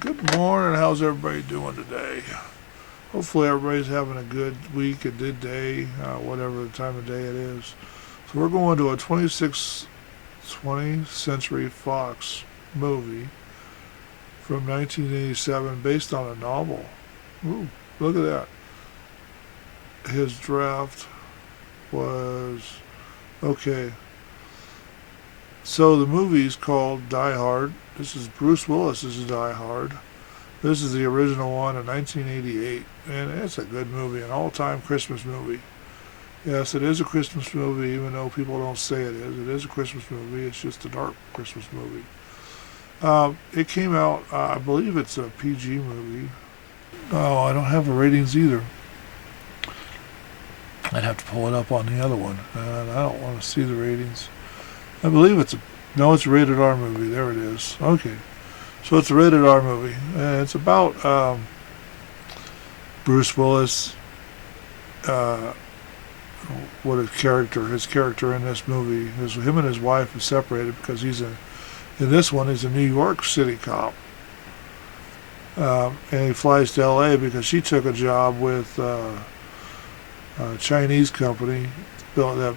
Good morning. How's everybody doing today? Hopefully everybody's having a good week, a good day, whatever the time of day it is. So we're going to a 20th Century Fox movie from 1987 based on a novel. Ooh, look at that. His draft was... Okay. So the movie's called Die Hard. This is Bruce Willis's Die Hard. This is the original one in 1988, and it's a good movie, an all-time Christmas movie. Yes, it is a Christmas movie, even though people don't say it is. It is a Christmas movie. It's just a dark Christmas movie. It came out, I believe it's a PG movie. Oh, I don't have the ratings either. I'd have to pull it up on the other one, and I don't want to see the ratings. I believe it's a rated R movie. There it is. Okay. So it's a rated R movie. It's about Bruce Willis, what his character in this movie, him and his wife are separated because in this one, he's a New York City cop. And he flies to L.A. because she took a job with a Chinese company that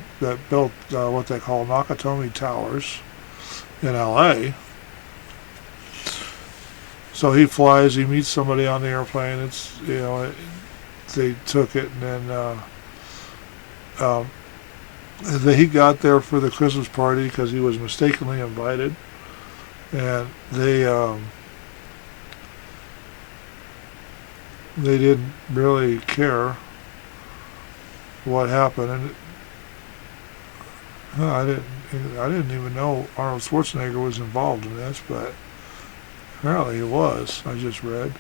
built what they call Nakatomi Towers in L.A. So he flies. He meets somebody on the airplane. They took it, and then he got there for the Christmas party because he was mistakenly invited, and they didn't really care what happened, and I didn't even know Arnold Schwarzenegger was involved in this, but apparently he was. I just read.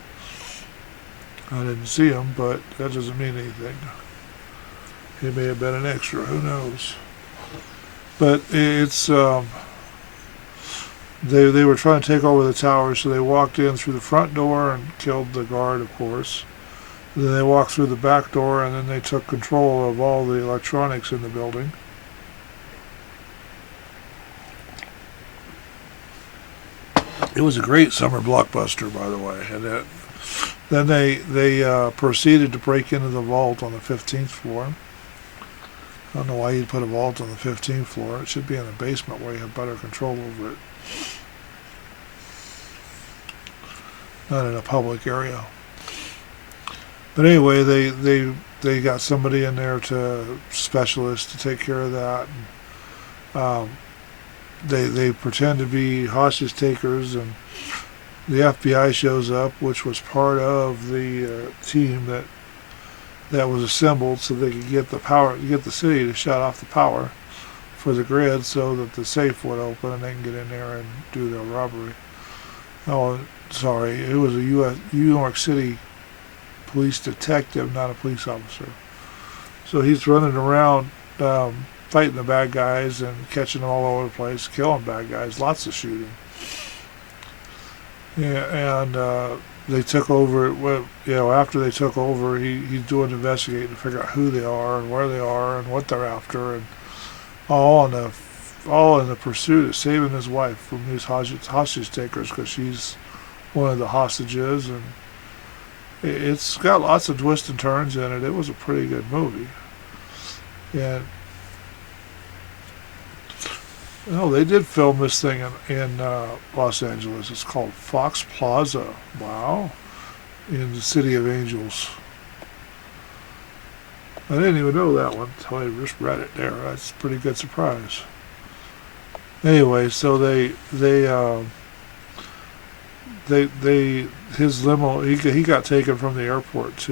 I didn't see him, but that doesn't mean anything. He may have been an extra. Who knows? But it's they were trying to take over the tower, so they walked in through the front door and killed the guard, of course. And then they walked through the back door, and then they took control of all the electronics in the building. It was a great summer blockbuster, by the way. And then they proceeded to break into the vault on the 15th floor. I don't know why you'd put a vault on the 15th floor. It should be in the basement where you have better control over it. Not in a public area. But anyway, they got somebody in there specialist to take care of that. And, they pretend to be hostage takers, and the FBI shows up, which was part of the team that was assembled so they could get the city to shut off the power for the grid so that the safe would open and they can get in there and do their robbery. Oh, sorry, it was a New York City police detective, not a police officer. So he's running around fighting the bad guys and catching them all over the place, killing bad guys, lots of shooting. Yeah, and they took over. After they took over, he's doing investigating to figure out who they are and where they are and what they're after, and all in the pursuit of saving his wife from these hostage takers because she's one of the hostages, and it's got lots of twists and turns in it. It was a pretty good movie, and they did film this thing in Los Angeles. It's called Fox Plaza. Wow. In the City of Angels. I didn't even know that one until I just read it there. That's a pretty good surprise. Anyway, so his limo, he got taken from the airport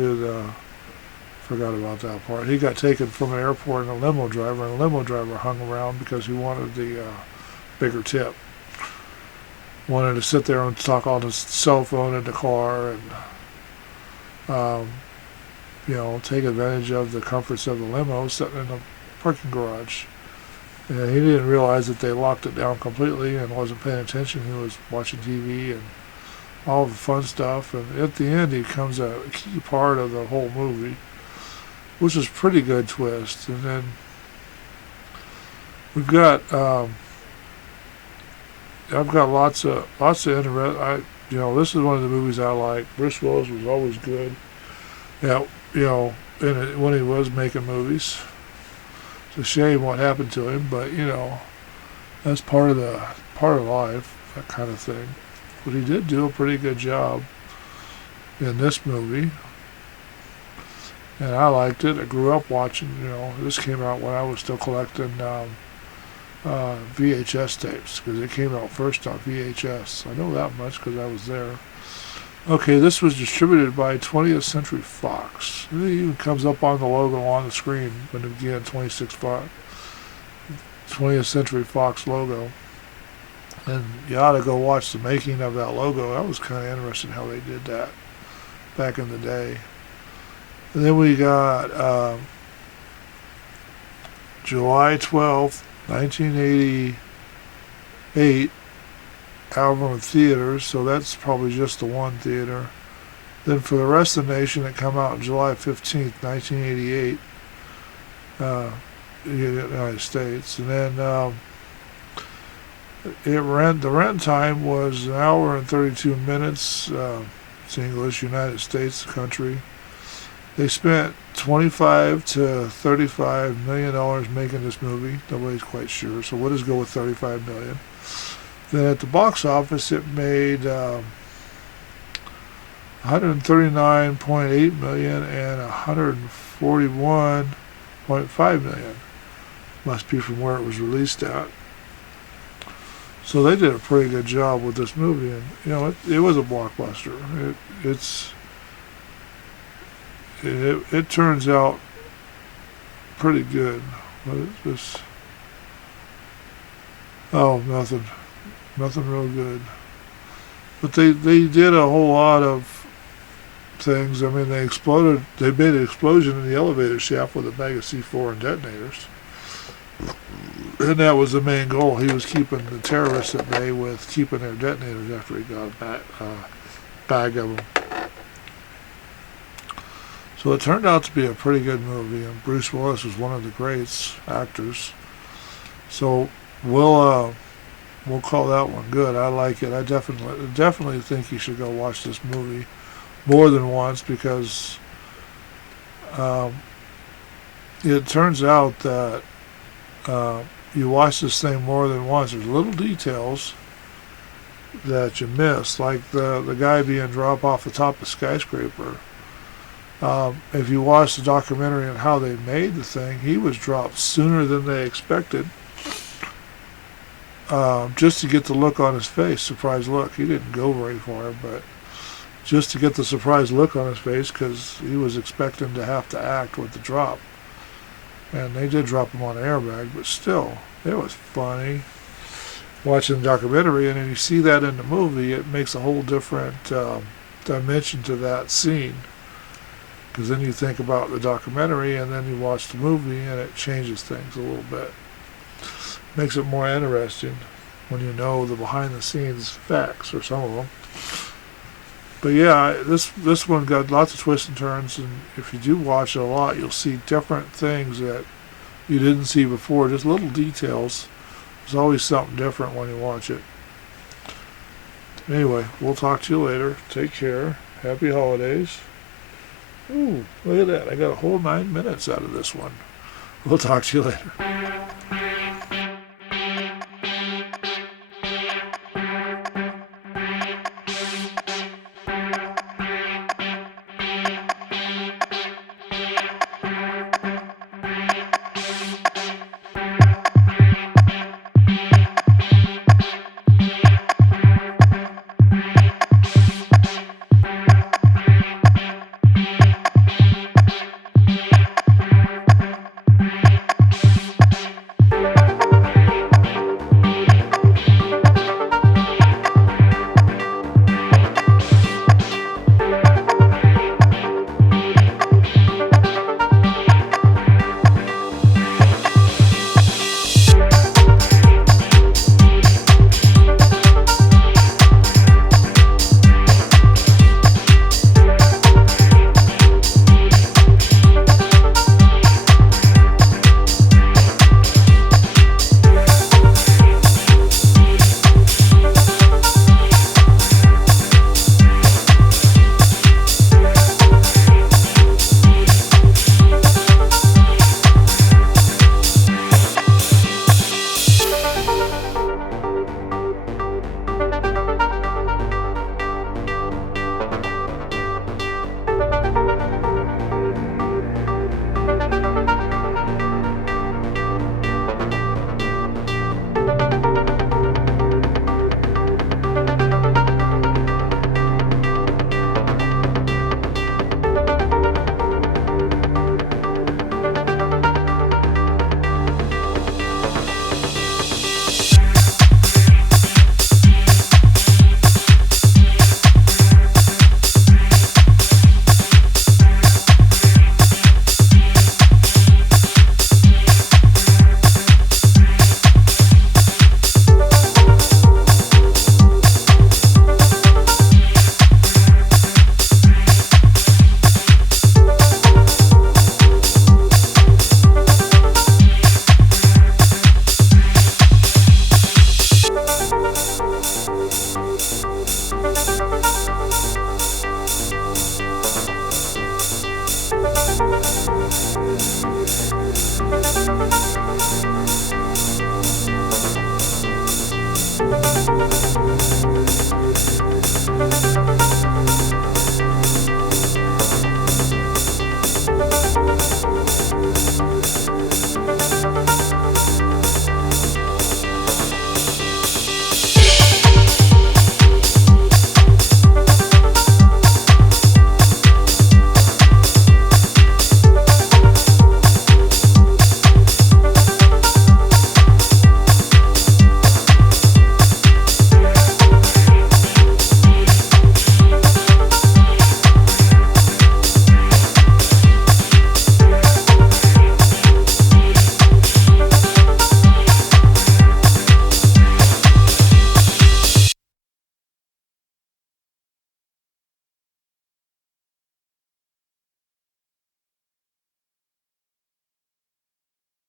forgot about that part. He got taken from an airport in a limo driver, and the limo driver hung around because he wanted the bigger tip. Wanted to sit there and talk on his cell phone in the car and, take advantage of the comforts of the limo sitting in the parking garage. And he didn't realize that they locked it down completely and wasn't paying attention. He was watching TV and all the fun stuff. And at the end, he becomes a key part of the whole movie, which is a pretty good twist. And then we've got I've got lots of interest. This is one of the movies I like. Bruce Willis was always good. Yeah, when he was making movies. It's a shame what happened to him, but that's part of life, that kind of thing. But he did do a pretty good job in this movie, and I liked it. I grew up watching. This came out when I was still collecting VHS tapes, because it came out first on VHS. I know that much because I was there. Okay, this was distributed by 20th Century Fox. It even comes up on the logo on the screen when it began 20th Century Fox logo. And you ought to go watch the making of that logo. That was kind of interesting how they did that back in the day. And then we got July 12th, 1988, album in theaters, so that's probably just the one theater. Then for the rest of the nation, it come out on July 15th, 1988, in the United States. And then the rent time was an hour and 32 minutes. It's English, United States, country. They spent $25 to $35 million making this movie. Nobody's quite sure, so we'll just go with $35 million. Then at the box office, it made $139.8 million and $141.5 million. Must be from where it was released at. So they did a pretty good job with this movie, and it was a blockbuster. It turns out pretty good. What is this? Oh, nothing real good. But they did a whole lot of things. I mean, they made an explosion in the elevator shaft with a bag of C4 and detonators. And that was the main goal. He was keeping the terrorists at bay with keeping their detonators after he got a bag of them. So it turned out to be a pretty good movie, and Bruce Willis was one of the great actors. So we'll call that one good. I like it. I definitely think you should go watch this movie more than once, because it turns out that you watch this thing more than once, there's little details that you miss, like the guy being dropped off the top of the skyscraper. If you watch the documentary on how they made the thing, he was dropped sooner than they expected. Just to get the look on his face, surprised look. He didn't go very far, but just to get the surprised look on his face, because he was expecting to have to act with the drop. And they did drop him on an airbag, but still, it was funny watching the documentary. And if you see that in the movie, it makes a whole different dimension to that scene. Because then you think about the documentary, and then you watch the movie, and it changes things a little bit. Makes it more interesting when you know the behind-the-scenes facts, or some of them. But yeah, this one got lots of twists and turns, and if you do watch it a lot, you'll see different things that you didn't see before, just little details. There's always something different when you watch it. Anyway, we'll talk to you later. Take care. Happy holidays. Ooh, look at that. I got a whole 9 minutes out of this one. We'll talk to you later.